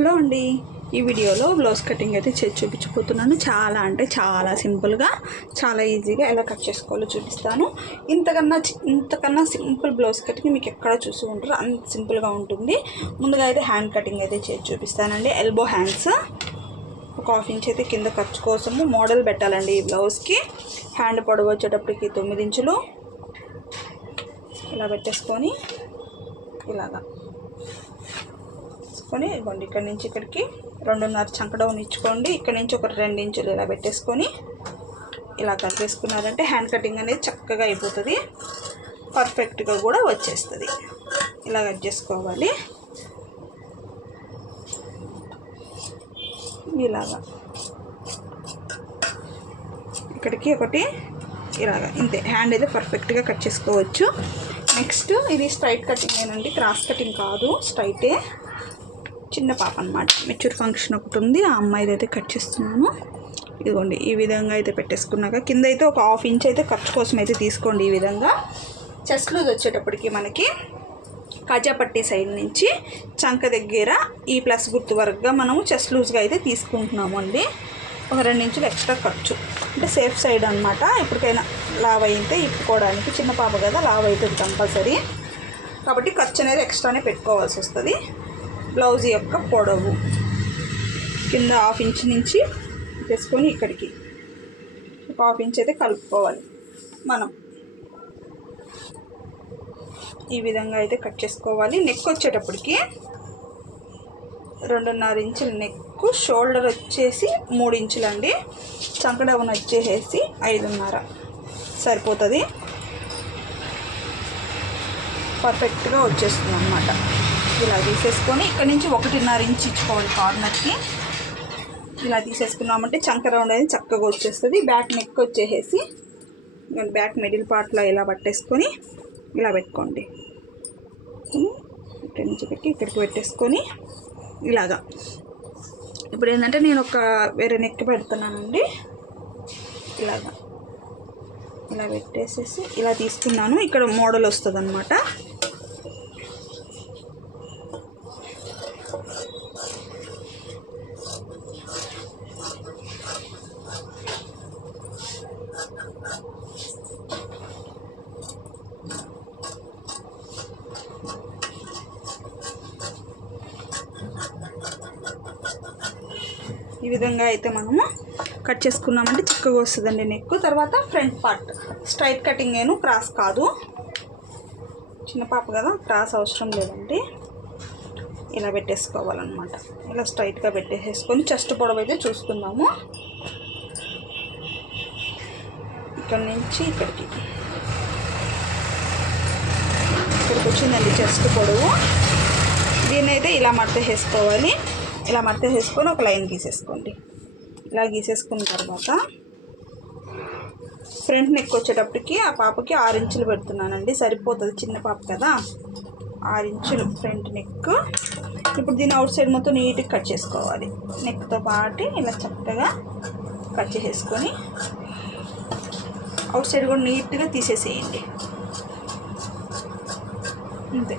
Hello అండి, ఈ వీడియోలో బ్లౌజ్ కటింగ్ అయితే చేసి చూపించబోతున్నాను. చాలా అంటే చాలా సింపుల్గా, చాలా ఈజీగా ఎలా కట్ చేసుకోవాలో చూపిస్తాను. ఇంతకన్నా సింపుల్ బ్లౌజ్ కటింగ్ మీకు ఎక్కడ చూసి ఉంటారు, అంత సింపుల్గా ఉంటుంది. ముందుగా అయితే హ్యాండ్ కటింగ్ అయితే చేసి చూపిస్తానండి. ఎల్బో హ్యాండ్స్ ఒక 1/2 ఇంచ్ అయితే కింద ఖర్చు కోసము మోడల్ పెట్టాలండి. ఈ బ్లౌజ్కి హ్యాండ్ పొడవు వచ్చేటప్పటికి 9 ఇంచులు ఇలా పెట్టేసుకొని ఇలాగా ఇవ్వండి. ఇక్కడ నుంచి ఇక్కడికి 2.5 చంక డౌన్ ఇచ్చుకోండి. ఇక్కడ నుంచి ఒక 2 ఇంచులు ఇలా పెట్టేసుకొని ఇలా కట్ చేసుకున్నారంటే హ్యాండ్ కటింగ్ అనేది చక్కగా అయిపోతుంది, పర్ఫెక్ట్గా కూడా వచ్చేస్తుంది. ఇలా కట్ చేసుకోవాలి. ఇలాగా ఇక్కడికి ఒకటి ఇలాగా ఇంతే. హ్యాండ్ అయితే పర్ఫెక్ట్గా కట్ చేసుకోవచ్చు. నెక్స్ట్ ఇది స్ట్రైట్ కటింగ్ ఏనండి, క్రాస్ కటింగ్ కాదు, స్ట్రైటే. చిన్న పాప అన్నమాట, మెచ్యూర్ ఫంక్షన్ ఒకటి ఉంది, ఆ అమ్మాయిది అయితే కట్ చేస్తున్నాను. ఇదిగోండి, ఈ విధంగా అయితే పెట్టేసుకున్నాక కింద అయితే ఒక 1/2 ఇంచ్ అయితే ఖర్చు కోసం అయితే తీసుకోండి. ఈ విధంగా చెస్ట్ లూజ్ వచ్చేటప్పటికి మనకి కాజాపట్టి సైడ్ నుంచి చంక దగ్గర ఈ ప్లస్ గుర్తు వరకుగా మనము చెస్ట్ లూజ్గా అయితే తీసుకుంటున్నాము అండి. ఒక 2 ఇంచులు ఎక్స్ట్రా ఖర్చు, అంటే సేఫ్ సైడ్ అనమాట. ఎప్పటికైనా లావ్ అయితే ఇప్పుకోవడానికి, చిన్న పాప కదా లావ్ అవుతుంది కంపల్సరీ, కాబట్టి ఖర్చు అనేది ఎక్స్ట్రానే పెట్టుకోవాల్సి వస్తుంది. బ్లౌజ్ యొక్క పొడవు కింద 1/2 ఇంచ్ నుంచి తీసుకొని ఇక్కడికి ఒక 1/2 ఇంచ్ అయితే కలుపుకోవాలి. మనం ఈ విధంగా అయితే కట్ చేసుకోవాలి. నెక్ వచ్చేటప్పటికి 2.5 ఇంచులు నెక్, షోల్డర్ వచ్చేసి 3 ఇంచులు అండి, చంక డౌన్ వచ్చేసి 5.5 సరిపోతుంది. పర్ఫెక్ట్గా వచ్చేస్తుంది అన్నమాట. ఇలా తీసేసుకొని ఇక్కడ నుంచి 1.5 ఇంచ్ ఇచ్చుకోవాలి కార్నర్కి. ఇలా తీసేసుకున్నామంటే చంక రౌండ్ అనేది చక్కగా వచ్చేస్తుంది. బ్యాక్ నెక్ వచ్చేసి బ్యాక్ మిడిల్ పార్ట్లో ఇలా పట్టేసుకొని ఇలా పెట్టుకోండి. ఇక్కడి నుంచి ఇక్కడికి పెట్టేసుకొని ఇలాగా. ఇప్పుడు ఏంటంటే నేను ఒక వేరే నెక్ పెడుతున్నానండి. ఇలాగా ఇలా పెట్టేసేసి ఇలా తీసుకున్నాను. ఇక్కడ మోడల్ వస్తుంది అన్నమాట. ఈ విధంగా అయితే మనము కట్ చేసుకున్నామంటే చిక్కగా వస్తుందండి నెక్. తర్వాత ఫ్రంట్ పార్ట్ స్ట్రైట్ కటింగ్ ఏను, క్రాస్ కాదు. చిన్న పాప కదా, క్రాస్ అవసరం లేదండి. ఇలా పెట్టేసుకోవాలన్నమాట. ఇలా స్ట్రైట్గా పెట్టేసేసుకొని చెస్ట్ పొడవు అయితే చూసుకుందాము. ఇక్కడ నుంచి ఇక్కడికి వచ్చిందండి చెస్ట్ పొడవు. దీన్ని అయితే ఇలా మడత వేసుకోవాలి. ఇలా మడత వేసుకొని ఒక లైన్ గీసేసుకోండి. ఇలా గీసేసుకున్న తర్వాత ఫ్రంట్ నెక్ వచ్చేటప్పటికి ఆ పాపకి 6 ఇంచులు పెడుతున్నానండి, సరిపోతుంది, చిన్న పాప కదా. 6 ఇంచులు ఫ్రంట్ నెక్. ఇప్పుడు దీన్ని అవుట్ సైడ్ మొత్తం నీట్గా కట్ చేసుకోవాలి. నెక్తో పాటు ఇలా చక్కగా కట్ చేసేసుకొని అవుట్ సైడ్ కూడా నీట్గా తీసేసేయండి. అంతే.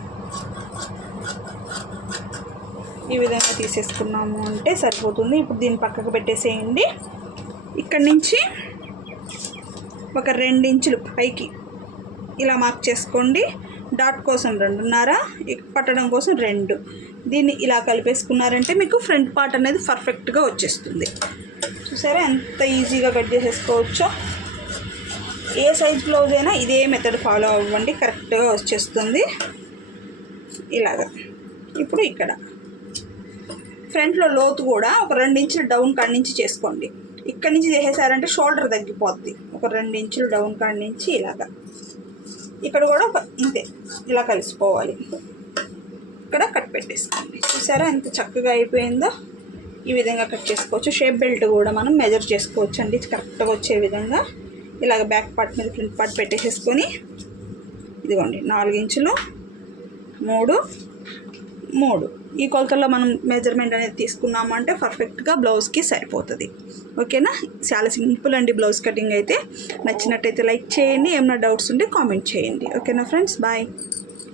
ఈ విధంగా తీసేసుకున్నాము అంటే సరిపోతుంది. ఇప్పుడు దీన్ని పక్కకు పెట్టేసేయండి. ఇక్కడి నుంచి ఒక 2 ఇంచులు పైకి ఇలా మార్క్ చేసుకోండి. డాట్ కోసం 2.5, పట్టడం కోసం 2. దీన్ని ఇలా కలిపేసుకున్నారంటే మీకు ఫ్రంట్ పార్ట్ అనేది పర్ఫెక్ట్గా వచ్చేస్తుంది. చూసారా ఎంత ఈజీగా కట్ చేసేసుకోవచ్చో. ఏ సైజ్ బ్లౌజ్ అయినా ఇదే మెథడ్ ఫాలో అవ్వండి, కరెక్ట్గా వచ్చేస్తుంది. ఇలాగా. ఇప్పుడు ఇక్కడ ఫ్రంట్లో లోతు కూడా ఒక 2 ఇంచులు డౌన్ కాడి నుంచి చేసుకోండి. ఇక్కడి నుంచి చేసేసారంటే షోల్డర్ తగ్గిపోద్ది. ఒక 2 ఇంచులు డౌన్ కాడి నుంచి ఇలాగా. ఇక్కడ కూడా ఇంతే, ఇలా కలిసిపోవాలి. ఇక్కడ కట్ పెట్టేసుకోండి. చూసారా ఎంత చక్కగా అయిపోయిందో. ఈ విధంగా కట్ చేసుకోవచ్చు. షేప్ బెల్ట్ కూడా మనం మెజర్ చేసుకోవచ్చు అండి, కరెక్ట్గా వచ్చే విధంగా. ఇలాగ బ్యాక్ పార్ట్ మీద ఫ్రంట్ పార్ట్ పెట్టేసేసుకొని ఇదిగోండి 4 ఇంచులు 3 ఈ కొలతల్లో మనం మెజర్మెంట్ అనేది తీసుకున్నాము అంటే పర్ఫెక్ట్గా బ్లౌజ్కి సరిపోతుంది. ఓకేనా? చాలా సింపుల్ అండి బ్లౌజ్ కటింగ్ అయితే. నచ్చినట్టయితే లైక్ చేయండి, ఏమైనా డౌట్స్ ఉంటే కామెంట్ చేయండి. ఓకేనా ఫ్రెండ్స్, బాయ్.